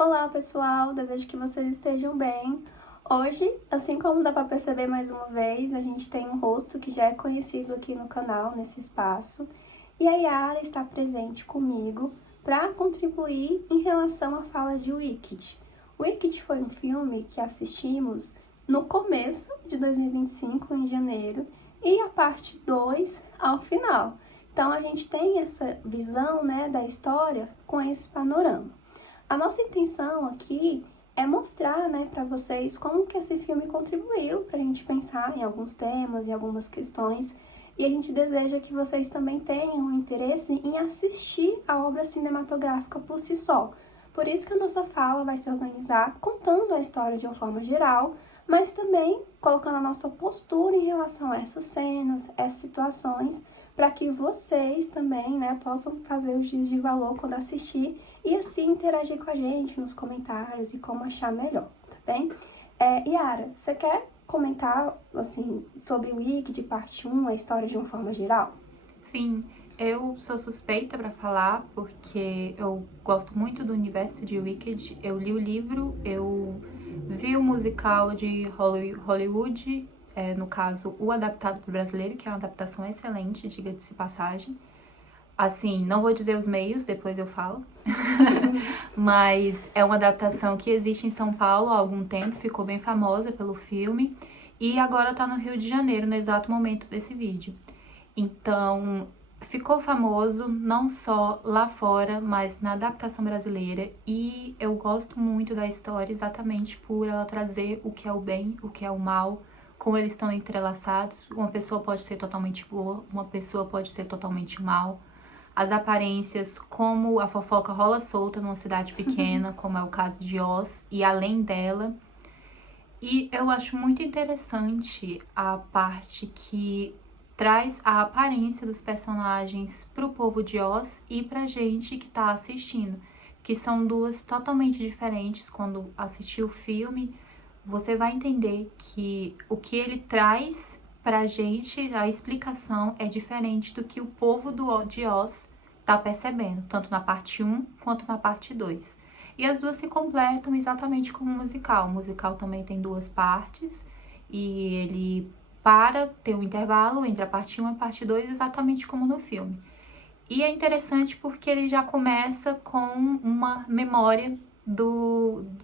Olá pessoal, desejo que vocês estejam bem. Hoje, assim como dá para perceber mais uma vez, a gente tem um rosto que já é conhecido aqui no canal, nesse espaço, e a Yara está presente comigo para contribuir em relação à fala de Wicked. Wicked foi um filme que assistimos no começo de 2025, em janeiro, e a parte 2 ao final. Então a gente tem essa visão, né, da história com esse panorama. A nossa intenção aqui é mostrar, né, para vocês como que esse filme contribuiu para a gente pensar em alguns temas e algumas questões, e a gente deseja que vocês também tenham interesse em assistir a obra cinematográfica por si só. Por isso que a nossa fala vai se organizar contando a história de uma forma geral, mas também colocando a nossa postura em relação a essas cenas, essas situações, para que vocês também, né, possam fazer os dias de valor quando assistir e assim interagir com a gente nos comentários e como achar melhor, tá bem? Yara, você quer comentar, assim, sobre o Wiki de parte 1, a história de uma forma geral? Sim, eu sou suspeita pra falar porque eu gosto muito do universo de Wicked. Eu li o livro, eu vi o musical de Hollywood, no caso, o adaptado para o brasileiro, que é uma adaptação excelente, diga-se de passagem. Assim, não vou dizer os meios, depois eu falo. Mas é uma adaptação que existe em São Paulo há algum tempo, ficou bem famosa pelo filme. E agora tá no Rio de Janeiro, no exato momento desse vídeo. Então, ficou famoso não só lá fora, mas na adaptação brasileira. E eu gosto muito da história exatamente por ela trazer o que é o bem, o que é o mal, como eles estão entrelaçados. Uma pessoa pode ser totalmente boa, uma pessoa pode ser totalmente mal. As aparências, como a fofoca rola solta numa cidade pequena, como é o caso de Oz, e além dela. E eu acho muito interessante a parte que traz a aparência dos personagens pro povo de Oz e pra gente que tá assistindo, que são duas totalmente diferentes. Quando assistir o filme, você vai entender que o que ele traz pra gente, a explicação é diferente do que o povo de Oz tá percebendo, tanto na parte 1 quanto na parte 2. E as duas se completam exatamente como um musical. O musical também tem duas partes e ele ter um intervalo entre a parte 1 e a parte 2, exatamente como no filme. E é interessante porque ele já começa com uma memória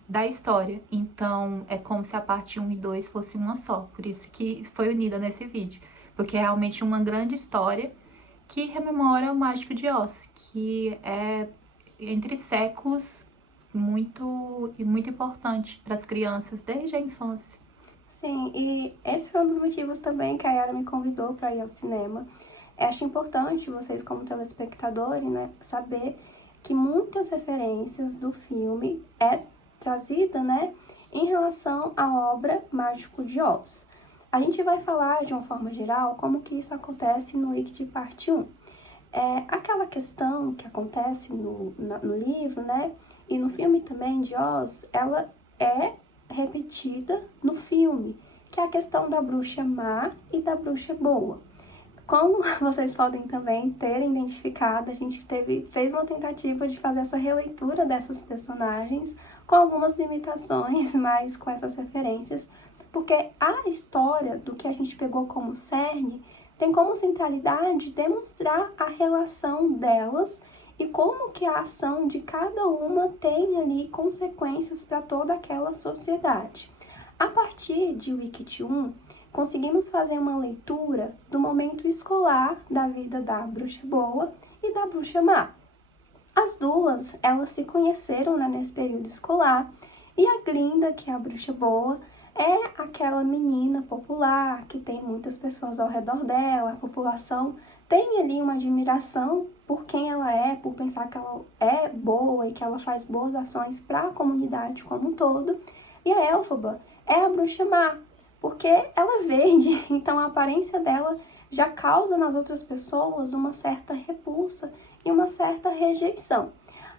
da história. Então é como se a parte 1 e 2 fosse uma só. Por isso que foi unida nesse vídeo. Porque é realmente uma grande história que rememora o Mágico de Oz, que é entre séculos muito importante para as crianças desde a infância. Sim, e esse foi um dos motivos também que a Yara me convidou para ir ao cinema. Eu acho importante vocês, como telespectadores, né, saber que muitas referências do filme é trazida, né, em relação à obra Mágico de Oz. A gente vai falar de uma forma geral como que isso acontece no Wicked Parte 1. Aquela questão que acontece no livro, né, e no filme também de Oz, ela é repetida no filme, que é a questão da bruxa má e da bruxa boa. Como vocês podem também ter identificado, a gente fez uma tentativa de fazer essa releitura dessas personagens com algumas limitações, mas com essas referências, porque a história do que a gente pegou como cerne tem como centralidade demonstrar a relação delas e como que a ação de cada uma tem ali consequências para toda aquela sociedade. A partir de Wicked 1, conseguimos fazer uma leitura do momento escolar da vida da bruxa boa e da bruxa má. As duas, elas se conheceram, né, nesse período escolar, e a Glinda, que é a bruxa boa, é aquela menina popular que tem muitas pessoas ao redor dela, a população tem ali uma admiração por quem ela é, por pensar que ela é boa e que ela faz boas ações para a comunidade como um todo. E a Elphaba é a bruxa má, porque ela é verde, então a aparência dela já causa nas outras pessoas uma certa repulsa e uma certa rejeição.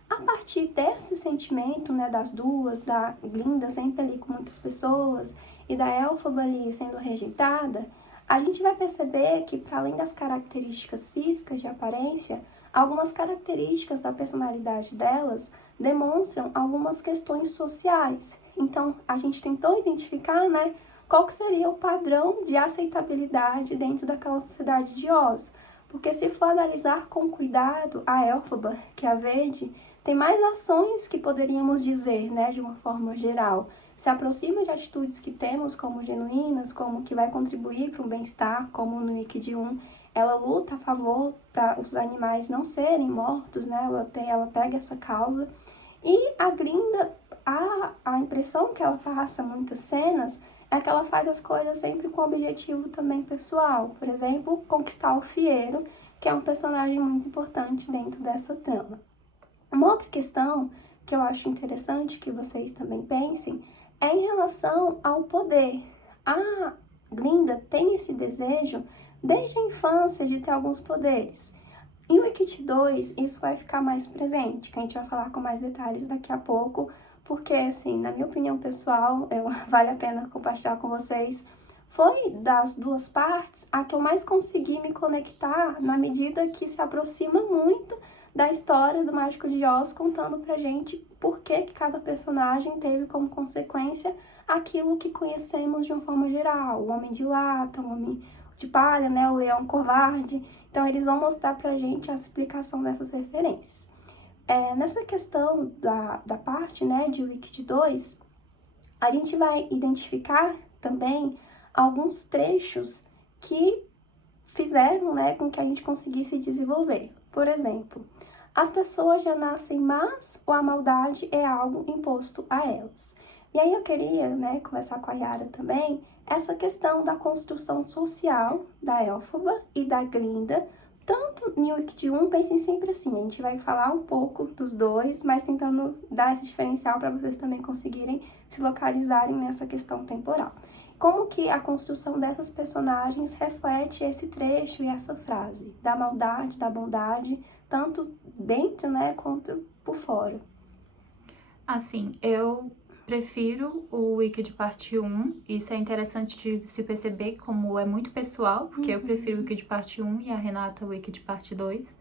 A partir desse sentimento, né, das duas, da Glinda sempre ali com muitas pessoas e da Elphaba ali sendo rejeitada, a gente vai perceber que, para além das características físicas de aparência, algumas características da personalidade delas demonstram algumas questões sociais. Então, a gente tentou identificar, né, qual que seria o padrão de aceitabilidade dentro daquela sociedade de Oz. Porque se for analisar com cuidado, a Elphaba, que é a verde, tem mais ações que poderíamos dizer, né, de uma forma geral. Se aproxima de atitudes que temos como genuínas, como que vai contribuir para o bem-estar, como no Wicked 1, ela luta a favor para os animais não serem mortos, né, ela pega essa causa. E a Glinda, a impressão que ela passa em muitas cenas é que ela faz as coisas sempre com objetivo também pessoal. Por exemplo, conquistar o Fieiro, que é um personagem muito importante dentro dessa trama. Uma outra questão que eu acho interessante que vocês também pensem é em relação ao poder. A Glinda tem esse desejo desde a infância de ter alguns poderes. Em Wicked 2, isso vai ficar mais presente, que a gente vai falar com mais detalhes daqui a pouco, porque, assim, na minha opinião pessoal, vale a pena compartilhar com vocês, foi das duas partes a que eu mais consegui me conectar na medida que se aproxima muito da história do Mágico de Oz, contando pra gente por que cada personagem teve como consequência aquilo que conhecemos de uma forma geral. O Homem de Lata, o Homem de Palha, né, o Leão Covarde. Então, eles vão mostrar pra gente a explicação dessas referências. Nessa questão da parte, né, de Wicked 2, a gente vai identificar também alguns trechos que fizeram, né, com que a gente conseguisse desenvolver. Por exemplo, as pessoas já nascem más ou a maldade é algo imposto a elas? E aí eu queria, né, conversar com a Yara também, essa questão da construção social da Elphaba e da Glinda, tanto em Wicked 1, pensem sempre assim, a gente vai falar um pouco dos dois, mas tentando dar esse diferencial para vocês também conseguirem se localizarem nessa questão temporal. Como que a construção dessas personagens reflete esse trecho e essa frase, da maldade, da bondade, tanto dentro, né, quanto por fora. Assim, eu prefiro o Wicked Parte 1, isso é interessante de se perceber como é muito pessoal, porque eu prefiro o Wicked Parte 1 e a Renata o Wicked Parte 2,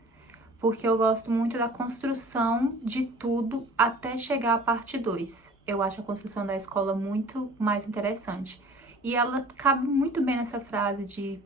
porque eu gosto muito da construção de tudo até chegar à parte 2. Eu acho a construção da escola muito mais interessante. E ela cabe muito bem nessa frase de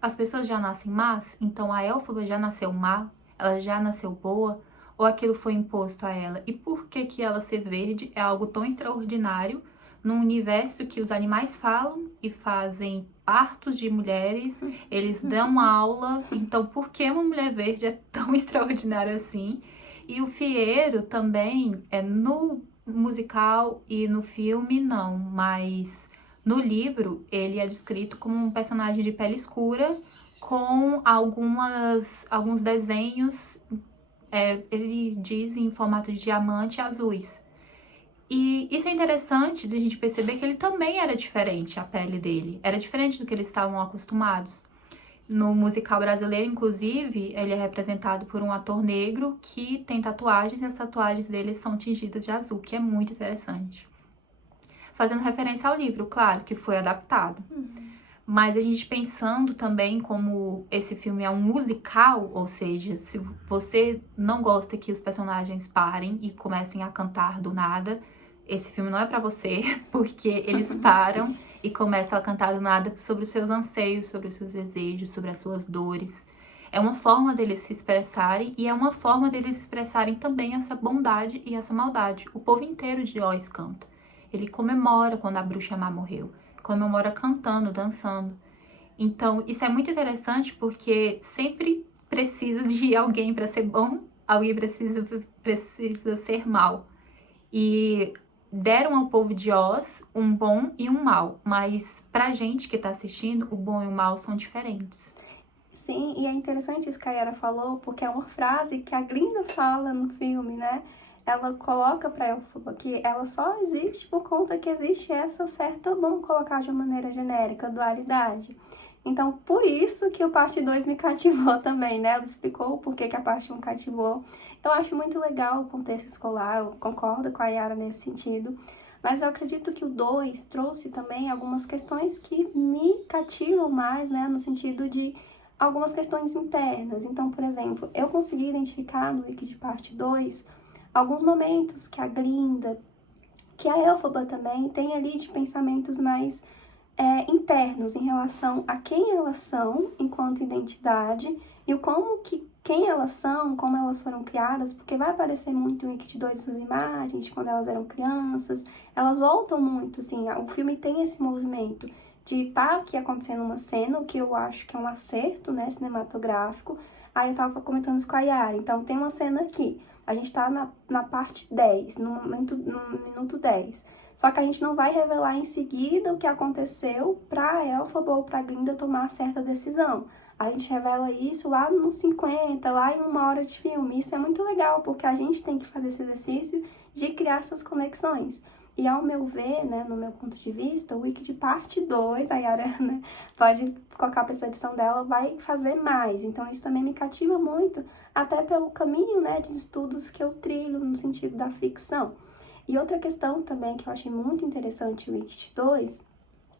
as pessoas já nascem más, então a Elphaba já nasceu má, ela já nasceu boa, ou aquilo foi imposto a ela? E por que que ela ser verde é algo tão extraordinário num universo que os animais falam e fazem partos de mulheres, eles dão aula, então por que uma mulher verde é tão extraordinária assim? E o Fieiro também, no musical e no filme não, mas no livro ele é descrito como um personagem de pele escura com alguns desenhos, ele diz em formato de diamante azuis. E isso é interessante de a gente perceber que ele também era diferente, a pele dele. Era diferente do que eles estavam acostumados. No musical brasileiro, inclusive, ele é representado por um ator negro que tem tatuagens e as tatuagens dele são tingidas de azul, que é muito interessante. Fazendo referência ao livro, claro, que foi adaptado. Mas a gente pensando também como esse filme é um musical, ou seja, se você não gosta que os personagens parem e comecem a cantar do nada, esse filme não é pra você, porque eles param e começam a cantar do nada sobre os seus anseios, sobre os seus desejos, sobre as suas dores. É uma forma deles se expressarem e é uma forma deles expressarem também essa bondade e essa maldade. O povo inteiro de Oz canta. Ele comemora quando a bruxa má morreu. Comemora cantando, dançando. Então, isso é muito interessante porque sempre precisa de alguém para ser bom, alguém precisa ser mal. E deram ao povo de Oz um bom e um mal, mas pra gente que tá assistindo, o bom e o mal são diferentes. Sim, e é interessante isso que a Yara falou, porque é uma frase que a Glinda fala no filme, né? Ela coloca pra Elphaba que ela só existe por conta que existe essa certa, vamos colocar de uma maneira genérica, dualidade. Então, por isso que o parte 2 me cativou também, né? Ela explicou por que a parte 1 cativou. Eu acho muito legal o contexto escolar, eu concordo com a Yara nesse sentido. Mas eu acredito que o 2 trouxe também algumas questões que me cativam mais, né? No sentido de algumas questões internas. Então, por exemplo, eu consegui identificar no Wicked Parte 2 alguns momentos que a Glinda, que a Elphaba também tem ali de pensamentos mais internos em relação a quem elas são enquanto identidade e o como que quem elas são, como elas foram criadas, porque vai aparecer muito em Wicked 2 essas imagens de quando elas eram crianças, elas voltam muito, assim, o filme tem esse movimento de estar aqui acontecendo uma cena, o que eu acho que é um acerto, né, cinematográfico. Aí eu tava comentando isso com a Yara, então tem uma cena aqui, a gente tá na parte 10, no minuto 10. Só que a gente não vai revelar em seguida o que aconteceu pra Elphaba ou pra Glinda tomar certa decisão. A gente revela isso lá nos 50, lá em 1 hora de filme. Isso é muito legal, porque a gente tem que fazer esse exercício de criar essas conexões. E ao meu ver, né, no meu ponto de vista, o Wicked parte 2, a Yara, né, pode colocar a percepção dela, vai fazer mais. Então isso também me cativa muito, até pelo caminho, né, de estudos que eu trilho no sentido da ficção. E outra questão também que eu achei muito interessante no Wicked 2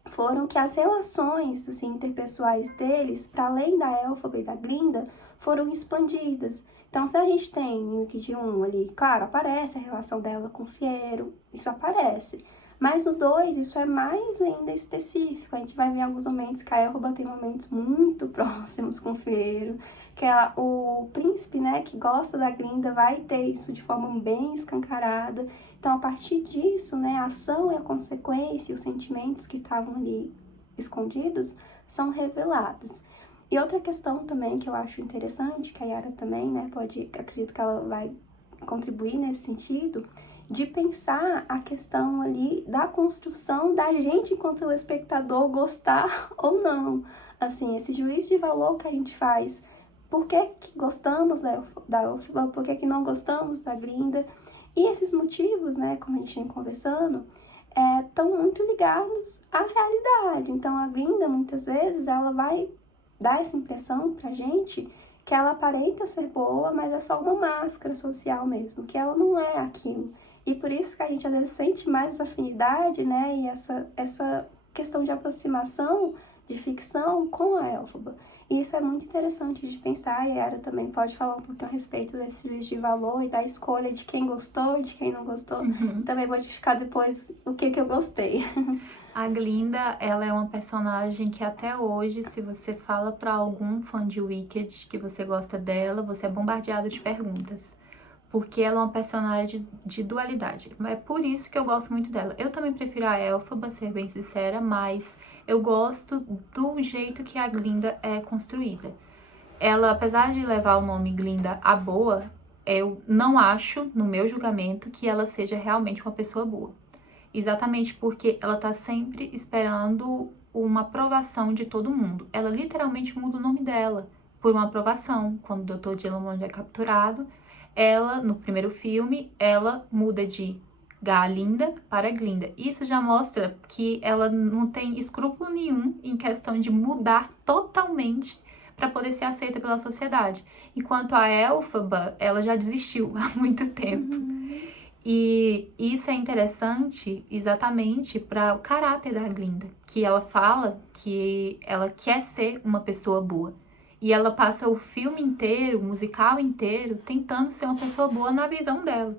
foram que as relações assim, interpessoais deles, para além da Elphaba e da Glinda, foram expandidas. Então, se a gente tem no Wicked 1 ali, claro, aparece a relação dela com o Fiero, isso aparece. Mas no 2, isso é mais ainda específico. A gente vai ver alguns momentos que a Elphaba tem momentos muito próximos com o Fiero, que o príncipe, né, que gosta da Glinda, vai ter isso de forma bem escancarada. Então, a partir disso, né, a ação e a consequência, os sentimentos que estavam ali escondidos, são revelados. E outra questão também que eu acho interessante, que a Yara também, né, acredito que ela vai contribuir nesse sentido, de pensar a questão ali da construção da gente enquanto telespectador gostar ou não. Assim, esse juízo de valor que a gente faz, por que que gostamos da Elphaba, por que que não gostamos da Glinda, e esses motivos, né, como a gente vem conversando, estão muito ligados à realidade. Então, a Glinda, muitas vezes, ela vai dar essa impressão pra gente que ela aparenta ser boa, mas é só uma máscara social mesmo, que ela não é aquilo. E por isso que a gente, às vezes, sente mais essa afinidade, né, e essa questão de aproximação de ficção com a Elphaba. E isso é muito interessante de pensar, e a Yara também pode falar um pouquinho a respeito desse juízo de valor e da escolha de quem gostou e de quem não gostou. Também vou explicar depois o que eu gostei. A Glinda, ela é uma personagem que até hoje, se você fala pra algum fã de Wicked que você gosta dela, você é bombardeado de perguntas. Porque ela é uma personagem de dualidade. É por isso que eu gosto muito dela. Eu também prefiro a Elphaba, ser bem sincera, mas eu gosto do jeito que a Glinda é construída. Ela, apesar de levar o nome Glinda a boa, eu não acho, no meu julgamento, que ela seja realmente uma pessoa boa. Exatamente porque ela tá sempre esperando uma aprovação de todo mundo. Ela literalmente muda o nome dela por uma aprovação. Quando o Dr. Dillamond é capturado, ela, no primeiro filme, ela muda de Galinda para Glinda. Isso já mostra que ela não tem escrúpulo nenhum em questão de mudar totalmente para poder ser aceita pela sociedade. Enquanto a Elphaba, ela já desistiu há muito tempo. E isso é interessante exatamente para o caráter da Glinda, que ela fala que ela quer ser uma pessoa boa. E ela passa o filme inteiro, o musical inteiro, tentando ser uma pessoa boa na visão dela.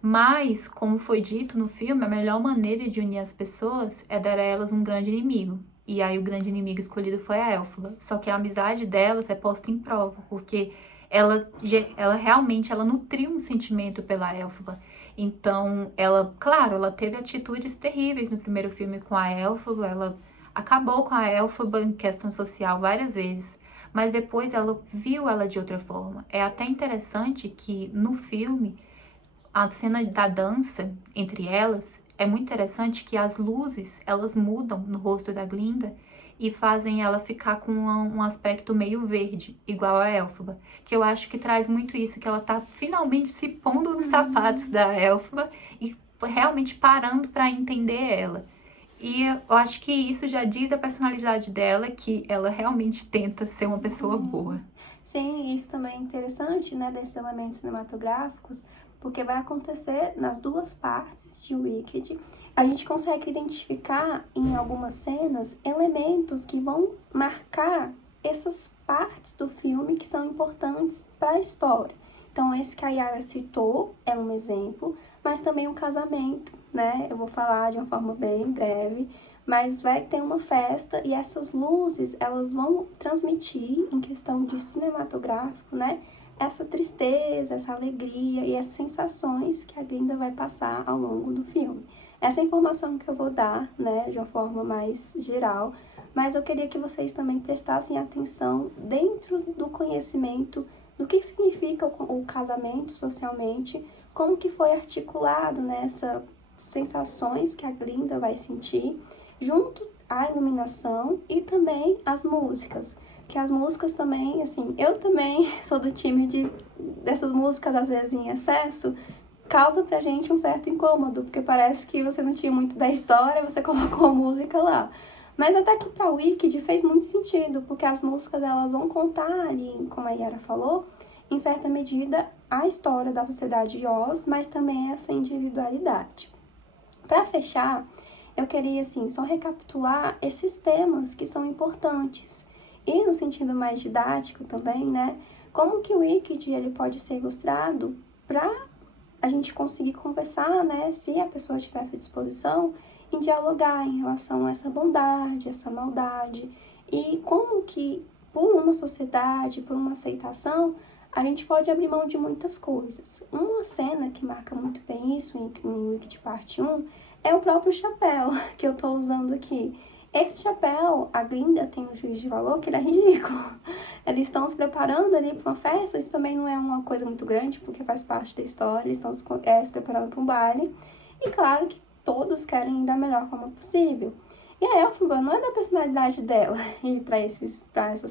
Mas, como foi dito no filme, a melhor maneira de unir as pessoas é dar a elas um grande inimigo. E aí o grande inimigo escolhido foi a Elphaba. Só que a amizade delas é posta em prova, porque ela realmente nutriu um sentimento pela Elphaba. Então, claro, ela teve atitudes terríveis no primeiro filme com a Elphaba, ela acabou com a Elphaba em questão social várias vezes, mas depois ela viu ela de outra forma. É até interessante que no filme, a cena da dança entre elas, é muito interessante que as luzes, elas mudam no rosto da Glinda e fazem ela ficar com um aspecto meio verde, igual a Elphaba. Que eu acho que traz muito isso, que ela tá finalmente se pondo nos sapatos da Elphaba e realmente parando para entender ela. E eu acho que isso já diz a personalidade dela, que ela realmente tenta ser uma pessoa boa. Sim, isso também é interessante, né, desses elementos cinematográficos, porque vai acontecer nas duas partes de Wicked. A gente consegue identificar em algumas cenas elementos que vão marcar essas partes do filme que são importantes para a história. Então, esse que a Yara citou é um exemplo, mas também um casamento, né? Eu vou falar de uma forma bem breve, mas vai ter uma festa e essas luzes, elas vão transmitir, em questão de cinematográfico, né? Essa tristeza, essa alegria e essas sensações que a Glinda vai passar ao longo do filme. Essa informação que eu vou dar, né, de uma forma mais geral, mas eu queria que vocês também prestassem atenção dentro do conhecimento do que significa o casamento socialmente, como que foi articulado nessas sensações que a Glinda vai sentir, junto à iluminação e também as músicas. Que as músicas também, assim, eu também sou do time dessas músicas, às vezes em excesso, causa pra gente um certo incômodo, porque parece que você não tinha muito da história, você colocou a música lá. Mas até que pra Wicked fez muito sentido, porque as músicas elas vão contar ali, como a Yara falou, em certa medida, a história da sociedade de Oz, mas também essa individualidade. Para fechar, eu queria assim só recapitular esses temas que são importantes e no sentido mais didático também, né? Como que o Wicked ele pode ser ilustrado para a gente conseguir conversar, né? Se a pessoa tiver essa disposição em dialogar em relação a essa bondade, essa maldade e como que por uma sociedade, por uma aceitação, a gente pode abrir mão de muitas coisas. Uma cena que marca muito bem isso em Wicked Parte 1 é o próprio chapéu que eu tô usando aqui. Esse chapéu, a Glinda tem um juízo de valor que ele é ridículo. Eles estão se preparando ali para uma festa, isso também não é uma coisa muito grande, porque faz parte da história, eles estão se preparando para um baile. E claro que todos querem ir da melhor forma possível. E a Elphaba não é da personalidade dela ir para essas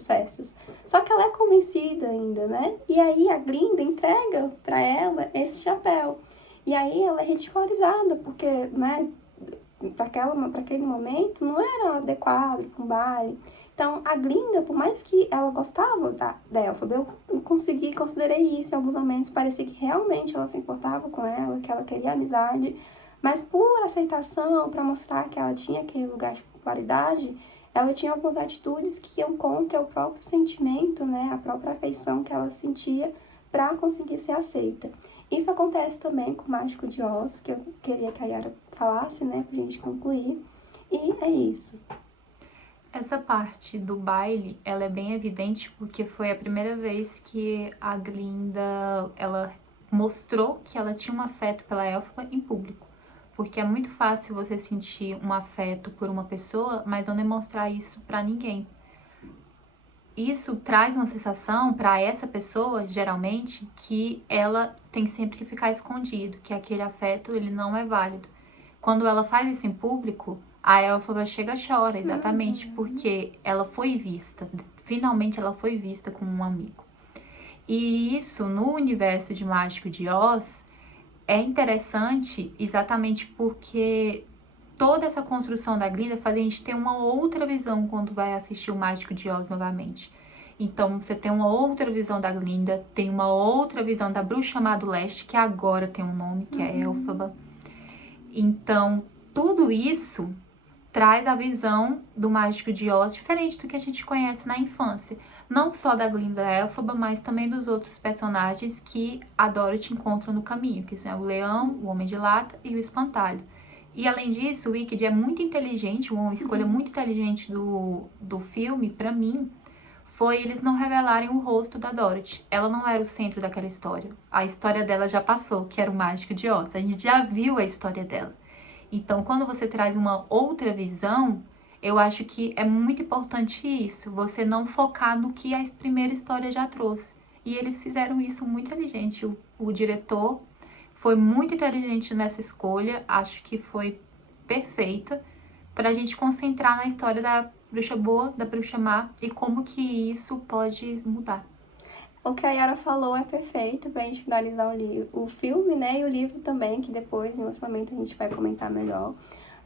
festas. Só que ela é convencida ainda, né? E aí a Glinda entrega para ela esse chapéu. E aí ela é ridicularizada, porque, né, para aquele momento não era adequado para um baile. Então, a Glinda, por mais que ela gostava da Elphaba, eu considerei isso em alguns momentos, parecia que realmente ela se importava com ela, que ela queria amizade, mas por aceitação, para mostrar que ela tinha aquele lugar de popularidade, ela tinha algumas atitudes que iam contra o próprio sentimento, né, a própria afeição que ela sentia para conseguir ser aceita. Isso acontece também com o Mágico de Oz, que eu queria que a Yara falasse, né, pra gente concluir. E é isso. Essa parte do baile, ela é bem evidente porque foi a primeira vez que a Glinda, ela mostrou que ela tinha um afeto pela Elphaba em público. Porque é muito fácil você sentir um afeto por uma pessoa, mas não demonstrar isso pra ninguém. Isso traz uma sensação para essa pessoa, geralmente, que ela tem sempre que ficar escondido, que aquele afeto ele não é válido. Quando ela faz isso em público, a Elphaba chega e chora, exatamente porque ela foi vista, finalmente ela foi vista como um amigo. E isso, no universo de Mágico de Oz, é interessante exatamente porque toda essa construção da Glinda faz a gente ter uma outra visão quando vai assistir o Mágico de Oz novamente. Então, você tem uma outra visão da Glinda, tem uma outra visão da Bruxa Má do Leste, que agora tem um nome, que é Elphaba. Então, tudo isso traz a visão do Mágico de Oz diferente do que a gente conhece na infância. Não só da Glinda Elphaba, mas também dos outros personagens que a Dorothy encontra no caminho, que são o Leão, o Homem de Lata e o Espantalho. E além disso, o Wicked é muito inteligente, uma escolha muito inteligente do filme, pra mim, foi eles não revelarem o rosto da Dorothy. Ela não era o centro daquela história. A história dela já passou, que era o Mágico de Oz. A gente já viu a história dela. Então, quando você traz uma outra visão, eu acho que é muito importante isso, você não focar no que a primeira história já trouxe. E eles fizeram isso muito inteligente. O diretor foi muito inteligente nessa escolha, acho que foi perfeita, para a gente concentrar na história da Bruxa Boa, da Bruxa Má e como que isso pode mudar. O que a Yara falou é perfeito pra gente finalizar o filme, né? E o livro também, que depois, em outro momento, a gente vai comentar melhor.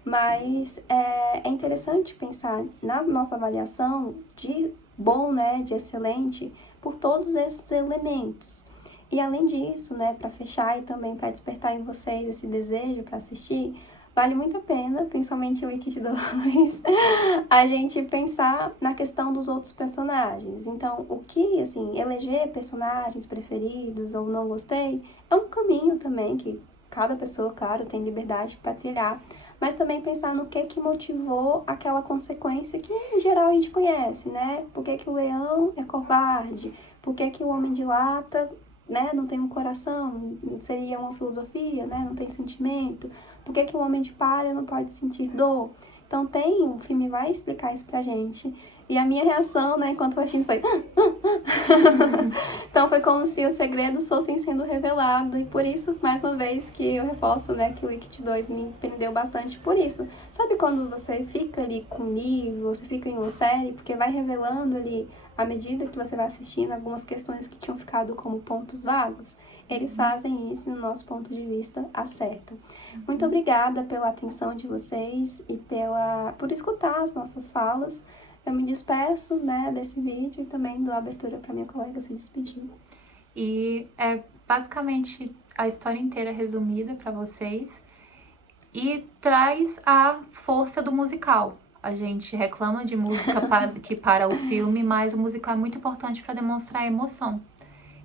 Mas é interessante pensar na nossa avaliação de bom, né? De excelente, por todos esses elementos. E além disso, né? Pra fechar e também pra despertar em vocês esse desejo pra assistir, vale muito a pena, principalmente o Wicked 2, a gente pensar na questão dos outros personagens. Então, o que, assim, eleger personagens preferidos ou não gostei, é um caminho também que cada pessoa, claro, tem liberdade para trilhar, mas também pensar no que motivou aquela consequência que, em geral, a gente conhece, né? Por que o leão é covarde? Por que o homem de lata, né, não tem um coração? Seria uma filosofia, né? Não tem sentimento. Por que o homem de palha não pode sentir dor? Então o filme vai explicar isso pra gente. E a minha reação, né, enquanto eu assistindo foi... Então foi como se os segredos fossem sendo revelados. E por isso, mais uma vez, que eu reforço, né, que o Wicked 2 me prendeu bastante por isso. Sabe quando você fica ali com um livro, você fica em uma série, porque vai revelando ali, à medida que você vai assistindo, algumas questões que tinham ficado como pontos vagos? Eles fazem isso, no nosso ponto de vista, acertam. Muito obrigada pela atenção de vocês e por escutar as nossas falas. Eu me despeço, né, desse vídeo e também dou abertura para minha colega se despedir. E é basicamente a história inteira resumida para vocês e traz a força do musical. A gente reclama de música que para o filme, mas o musical é muito importante para demonstrar a emoção.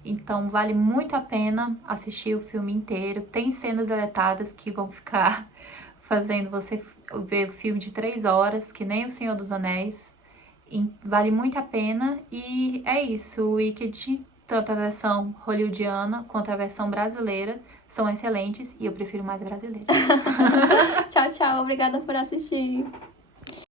Então vale muito a pena assistir o filme inteiro. Tem cenas deletadas que vão ficar fazendo você ver o filme de 3 horas, que nem O Senhor dos Anéis. Vale muito a pena e é isso. O Wicked, tanto a versão hollywoodiana quanto a versão brasileira, são excelentes e eu prefiro mais a brasileira. Tchau, tchau. Obrigada por assistir.